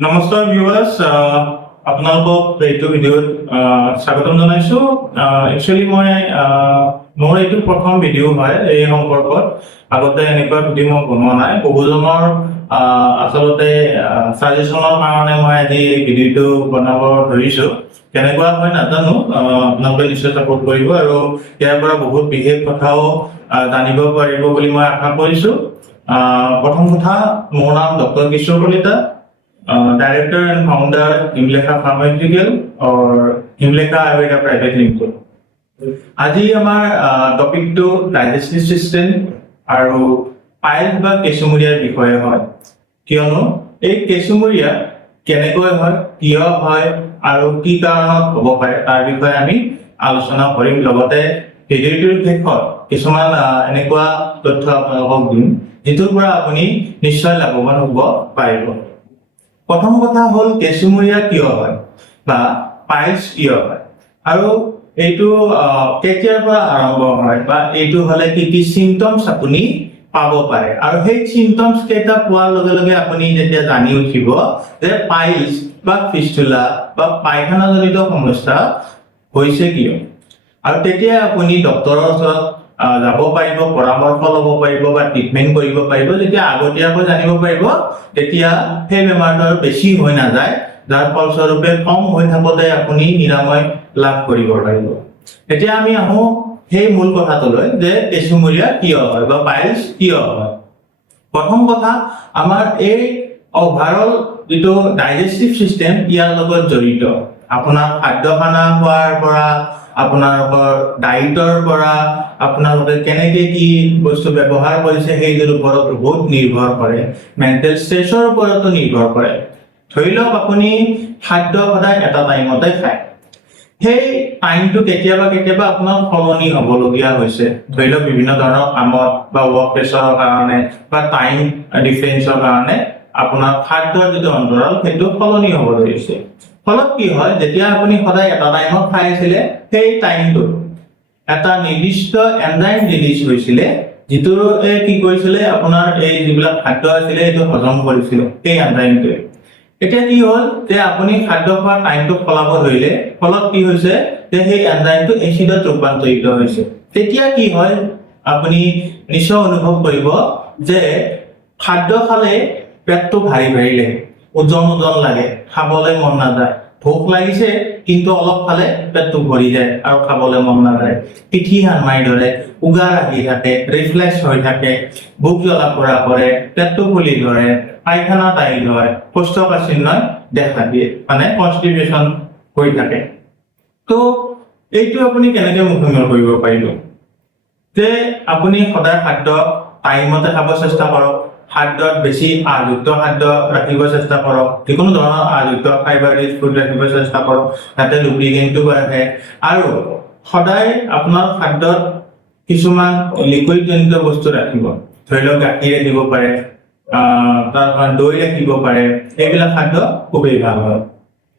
নমস্কাৰ ভিউৱাৰ্ছ আপোনালোকক এইটো ভিডিঅ'ত স্বাগতম জনাইছো। একচুৱেলি মই মোৰ এইটো প্ৰথম ভিডিঅ' হয় এই সম্পৰ্কত। আগতে এনেকুৱা ভিডিঅ' মই বনোৱা নাই। বহুজনৰ আচলতে ছাজেশ্যনৰ কাৰণে মই আজি ভিডিঅ'টো বনাব ধৰিছো। কেনেকুৱা হয় নাজানো, আপোনালোকে নিশ্চয় ছাপোৰ্ট কৰিব আৰু ইয়াৰ পৰা বহুত বিশেষ কথাও জানিব পাৰিব বুলি মই আশা কৰিছো। প্ৰথম কথা, মোৰ নাম doctor Kishor Kalita, Director and founder Himlekha Pharmaceutical or Himlekha Ayurveda Private Limited. আজি আমাৰ টপিকটো ডাইজেষ্টিভ চিষ্টেম আৰু পাইলছ বা কেঁচুমুৰীয়াৰ বিষয়ে হয়। কিয়নো এই কেঁচুমুৰীয়া কেনেকৈ হয়, কিয় হয় আৰু কি কাৰণত হ'ব পাৰে তাৰ বিষয়ে আমি আলোচনা কৰিম। লগতে ভিডিঅ'টোৰ শেষত কিছুমান এনেকুৱা তথ্য আপোনালোকক দিম যিটোৰ পৰা আপুনি নিশ্চয় লাভৱান হ'ব পাৰিব। প্ৰথম কথা হ'ল কেঁচুমুৰীয়া কিয় হয় বা পাইলছ কিয় হয় আৰু এইটো কেতিয়াৰ পৰা আৰম্ভ হয় বা এইটো হ'লে কি কি চিম্পটমছ আপুনি পাব পাৰে আৰু সেই চিম্পটমছ কেইটা পোৱাৰ লগে লগে আপুনি যেতিয়া জানি উঠিব যে পাইলছ বা ফিস্টুলা বা পায়খানাজনিত সমস্যা হৈছে কিয়, আৰু তেতিয়া আপুনি ডক্টৰৰ ওচৰত যাব পাৰিব, পৰামৰ্শ ল'ব পাৰিব বা ট্ৰিটমেণ্ট কৰিব পাৰিব। যেতিয়া আগতীয়াকৈ জানিব পাৰিব তেতিয়া সেই বেমাৰটো আৰু বেছি হৈ নাযায়, যাৰ ফলস্বৰূপে কম হৈ থাকোঁতে আপুনি নিৰাময় লাভ কৰিব পাৰিব। এতিয়া আমি আহোঁ সেই মূল কথাটোলৈ যে কেঁচুমুৰীয়া কিয় হয় বা পাইলছ কিয় হয়। প্ৰথম কথা, আমাৰ এই অভাৰঅল যিটো ডাইজেষ্টিভ চিষ্টেম ইয়াৰ লগত জড়িত। আপোনাৰ খাদ্য খানা খোৱাৰ পৰা, আপোনালোকৰ ডায়েটৰ পৰা, আপোনালোকে কেনেকৈ কি বস্তু ব্যৱহাৰ কৰিছে সেইটোৰ ওপৰত বহুত নিৰ্ভৰ কৰে। মেণ্টেল ষ্ট্ৰেছৰ ওপৰতো নিৰ্ভৰ কৰে। ধৰি লওক আপুনি খাদ্য সদায় এটা টাইমতে খায়, সেই টাইমটো কেতিয়াবা কেতিয়াবা আপোনাৰ সলনি হ'বলগীয়া হৈছে। ধৰি লওক বিভিন্ন ধৰণৰ কামত বা ৱৰ্ক প্ৰেছাৰৰ কাৰণে বা টাইম ডিফাৰেঞ্চৰ কাৰণে আপোনাৰ খাদ্যৰ যিটো অন্তৰাল সেইটো সলনি হ'ব ধৰিছে। ফলত কি হয়, যেতিয়া আপুনি সদায় এটা টাইমত খাই আছিলে সেই টাইমটোত এটা নিৰ্দিষ্ট এনজাইম ৰিলিজ হৈছিলে যিটোৱে কি কৰিছিলে আপোনাৰ এই যিবিলাক খাদ্য আছিলে সেইটো হজম কৰিছিলে সেই এনজাইমটোৱে। এতিয়া কি হ'ল যে আপুনি খাদ্য খোৱাৰ টাইমটো সলাব ধৰিলে, ফলত কি হৈছে যে সেই এনজাইমটো এচিডত ৰূপান্তৰিত হৈছে। তেতিয়া কি হয়, আপুনি নিশ্চয় অনুভৱ কৰিব যে খাদ্য খালে পেটটো ভাৰী ভাৰী লাগে, ওজন ওজন লাগে, খাবলৈ মন নাযায়। ভোক লাগিছে কিন্তু অলপ খালে পেটটো ভৰি যায় আৰু খাবলৈ মন নাযায়। পিঠি হান মাৰি ধৰে, উগাৰ আহি থাকে, ৰিফ্লেক্স হৈ থাকে, বুক জ্বলা পোৰা কৰে, পেটটো ফুলি ধৰে, পায়খানাত আহি ধৰে, কোষ্ঠকাঠিন্যই দেখা দিয়ে, মানে কনষ্টিপেশ্যন হৈ থাকে। তো এইটো আপুনি কেনেকৈ মুকলি কৰিব পাৰিব যে আপুনি সদায় খাদ্য টাইমতে খাব চেষ্টা কৰক। খাদ্যত বেছি আহযুক্ত খাদ্য ৰাখিব চেষ্টা কৰক, যিকোনো ধৰণৰ আহযুক্ত ফাইবাৰ ৰিচ ফুড ৰাখিব চেষ্টা কৰক যাতে লুব্ৰিকেণ্টটো বাঢ়ে। আৰু সদায় আপোনাৰ খাদ্যত কিছুমান লিকুইডজনিত বস্তু ৰাখিব। ধৰি লওক গাখীৰ ৰাখিব পাৰে, তাৰপৰা দৈ ৰাখিব পাৰে, এইবিলাক খাদ্য খুবেই ভাল হয়।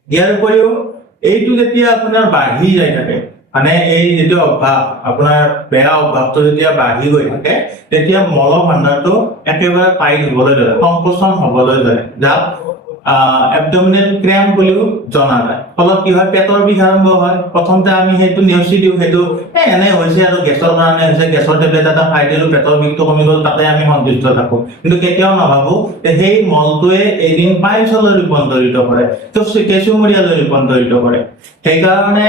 ইয়াৰ উপৰিও এইটো যেতিয়া আপোনাৰ বাঢ়ি যাই থাকে, মানে এই যিটো অভ্যাস আপোনাৰ বেয়া অভ্যাসটো যেতিয়া বাঢ়ি গৈ থাকে তেতিয়া মল ভাণ্ডাৰটো একেবাৰে টাইট হ'বলৈ ধৰে, সংকোচন হ'বলৈ ধৰে, যাক এবডমিনেল ক্ৰেম্প বুলিও জনা যায়। ফলত কি হয়, পেটৰ বিষ আৰম্ভ হয়। প্ৰথমতে আমি সেইটো নেওচি দিওঁ, সেইটো এনে হৈছে আৰু গেছৰ কাৰণে হৈছে, গেছৰ টেবলেট এটা খাই দিলোঁ, পেটৰ বিষটো কমি গ'ল, তাতে আমি সন্তুষ্ট থাকোঁ। কিন্তু কেতিয়াও নাভাবোঁ যে সেই মলটোৱে এদিন পাইলছলৈ ৰূপান্তৰিত কৰে, কেঁচুমুৰীয়ালৈ ৰূপান্তৰিত কৰে। সেইকাৰণে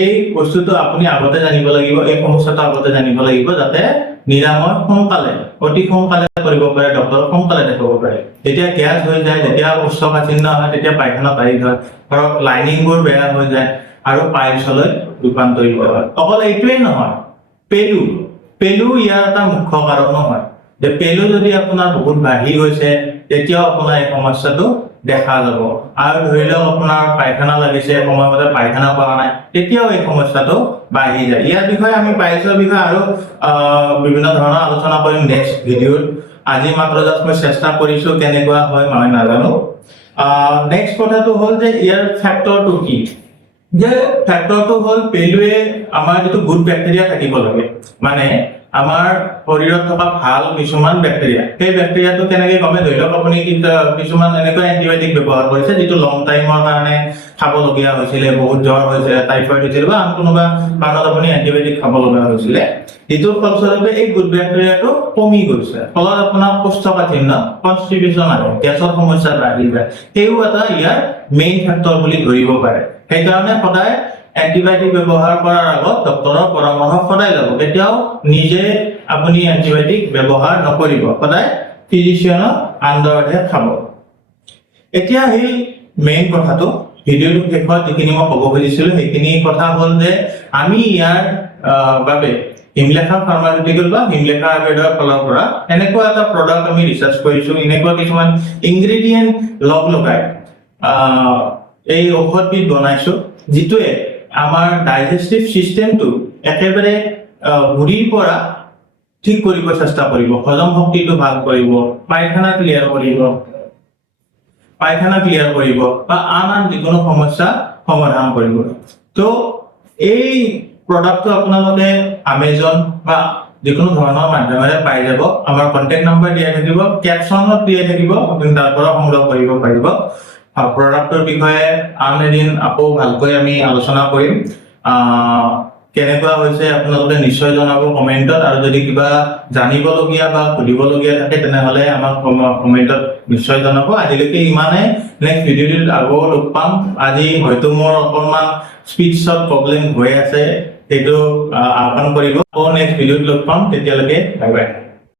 এই বস্তুটো আপুনি আগতে জানিব লাগিব, এই সমস্যাটো আগতে জানিব লাগিব, যাতে নিৰাময় সোনকালে, অতি সোনকালে কৰিব পাৰে, ডক্টৰক সোনকালে দেখাব পাৰে। যেতিয়া গেছ হৈ যায়, যেতিয়া কোষ্ঠকাঠিন্য হয়, তেতিয়া পায়খানা বাঢ়ি হয়, ধৰক লাইনিংবোৰ বেয়া হৈ যায় আৰু পাইলছলৈ ৰূপান্তৰিত হয়। অকল এইটোৱেই নহয়, পেলু ইয়াৰ এটা মুখ্য কাৰণো হয়। যে পেলু যদি আপোনাৰ বহুত বাঢ়ি গৈছে তেতিয়াও আপোনাৰ এই সমস্যাটো দেখা যাব। আৰু ধৰি লওক আপোনাৰ পায়খানা লাগিছে, সময়মতে পায়খানা কৰা নাই, তেতিয়াও এই সমস্যাটো বাঢ়ি যায়। ইয়াৰ বিষয়ে আমি পাইলছৰ বিষয়ে আৰু বিভিন্ন ধৰণৰ আলোচনা কৰিম নেক্সট ভিডিঅ'ত। আজি মাত্ৰ জাষ্ট মই চেষ্টা কৰিছোঁ, কেনেকুৱা হয় মই নাজানো। নেক্সট কথাটো হ'ল যে ইয়াৰ ফেক্টৰটো কি, যে ফেক্টৰটো হ'ল পেলুৱে আমাৰ যিটো গুড বেক্টেৰিয়া থাকিব লাগে, মানে আমাৰ শৰীৰত থকা ভাল কিছুমান বেক্টেৰিয়া, সেই বেক্টেৰিয়াটো কেনেকৈ কমে, ধৰি লওক আপুনি কিছুমান এনেকুৱা এণ্টিবায়'টিক ব্যৱহাৰ কৰিছে যিটো লং টাইমৰ কাৰণে খাবলগীয়া হৈছিলে, বহুত জ্বৰ হৈছে, টাইফয়েড হৈছিল বা আন কোনোবা কাৰণত আপুনি এণ্টিবায়'টিক খাব লগা হৈছিলে, যিটোৰ ফলস্বৰূপে এই গুড বেক্টেৰিয়াটো কমি গৈছে, ফলত আপোনাৰ কোষ্ঠকাঠিন্য, কনষ্টিপেশ্যন আহে, গেছৰ সমস্যা বাঢ়ি যায়, সেইও এটা ইয়াৰ মেইন ফেক্টৰ বুলি ধৰিব পাৰে। সেইকাৰণে সদায় এণ্টিবায়'টিক ব্যৱহাৰ কৰাৰ আগত ডক্তৰৰ পৰামৰ্শ সদায় ল'ব, কেতিয়াও নিজে আপুনি এণ্টিবায়'টিক ব্যৱহাৰ নকৰিব, সদায় ফিজিচিয়ানৰ আণ্ডাৰতহে খাব। এতিয়া আহিল মেইন কথাটো, ভিডিঅ'টোৰ শেষত যিখিনি মই ক'ব খুজিছিলোঁ সেইখিনি কথা হ'ল যে আমি ইয়াৰ বাবে হিমলেখা ফাৰ্মাচিউটিকেল বা হিমলেখা আয়ুৰ্বেদৰ ফালৰ পৰা এনেকুৱা এটা প্ৰডাক্ট আমি ৰিচাৰ্চ কৰিছোঁ, এনেকুৱা কিছুমান ইনগ্ৰেডিয়েণ্ট লগাই এই ঔষধবিধ বনাইছোঁ, যিটোৱে আমাৰ ডাইজেষ্টিভ চিষ্টেমটো একেবাৰে গুৰিৰ পৰা ঠিক কৰিব চেষ্টা কৰিব, হজম শক্তিটো ভাল কৰিব, পায়খানা ক্লিয়াৰ কৰিব বা আন যিকোনো সমস্যা সমাধান কৰিব। তো এই প্ৰডাক্টটো আপোনালোকে আমাজন বা যিকোনো ধৰণৰ মাধ্যমেৰে পাই যাব, আমাৰ কণ্টেক্ট নম্বৰ দিয়া থাকিব, কেপশ্যনত দিয়া থাকিব, আপুনি তাৰ পৰা সংগ্ৰহ কৰিব পাৰিব। প্ৰডাক্টৰ বিষয়ে আন এদিন আকৌ ভালকৈ আমি আলোচনা কৰিম, কেনেকুৱা হৈছে আপোনালোকে নিশ্চয় জনাব কমেণ্টত, আৰু যদি কিবা জানিবলগীয়া বা সুধিবলগীয়া থাকে তেনেহ'লে আমাক কমেণ্টত নিশ্চয় জনাব। আজিলৈকে ইমানে, নেক্সট ভিডিঅ'টোত আকৌ লগ পাম। আজি হয়তো মোৰ অকণমান স্পীচত প্ৰব্লেম হৈ আছে, সেইটো আহ্বান কৰিব। আকৌ নেক্সট ভিডিঅ'ত লগ পাম, তেতিয়ালৈকে বাই বাই।